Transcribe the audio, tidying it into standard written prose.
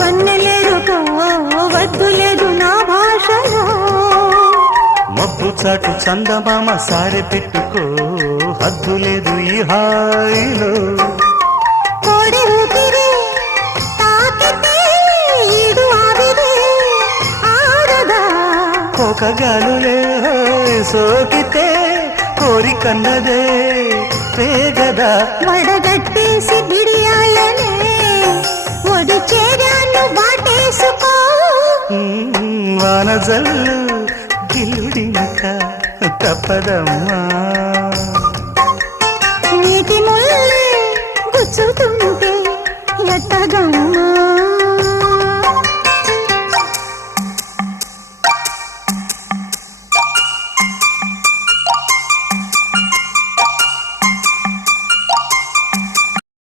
వన్నెలేరుకో వద్దు లేదు నా భాషలో మబ్బు చాటు చందమామ సారె పెట్టుకో హద్దు లేదు ఈ హాయిలో కోడి ఊపిరి తాకితే ఈడు ఆవిరి ఆరదా కోకగాలులే సోకితే కోరికన్నదే పేగదా వడగట్టేసి బిడియాలనే ఒడి చేరాను వాటేసుకో వానజల్లు గిల్లుడింక తప్పదమ్మా నీటి ముల్లే గుచ్చుతుంది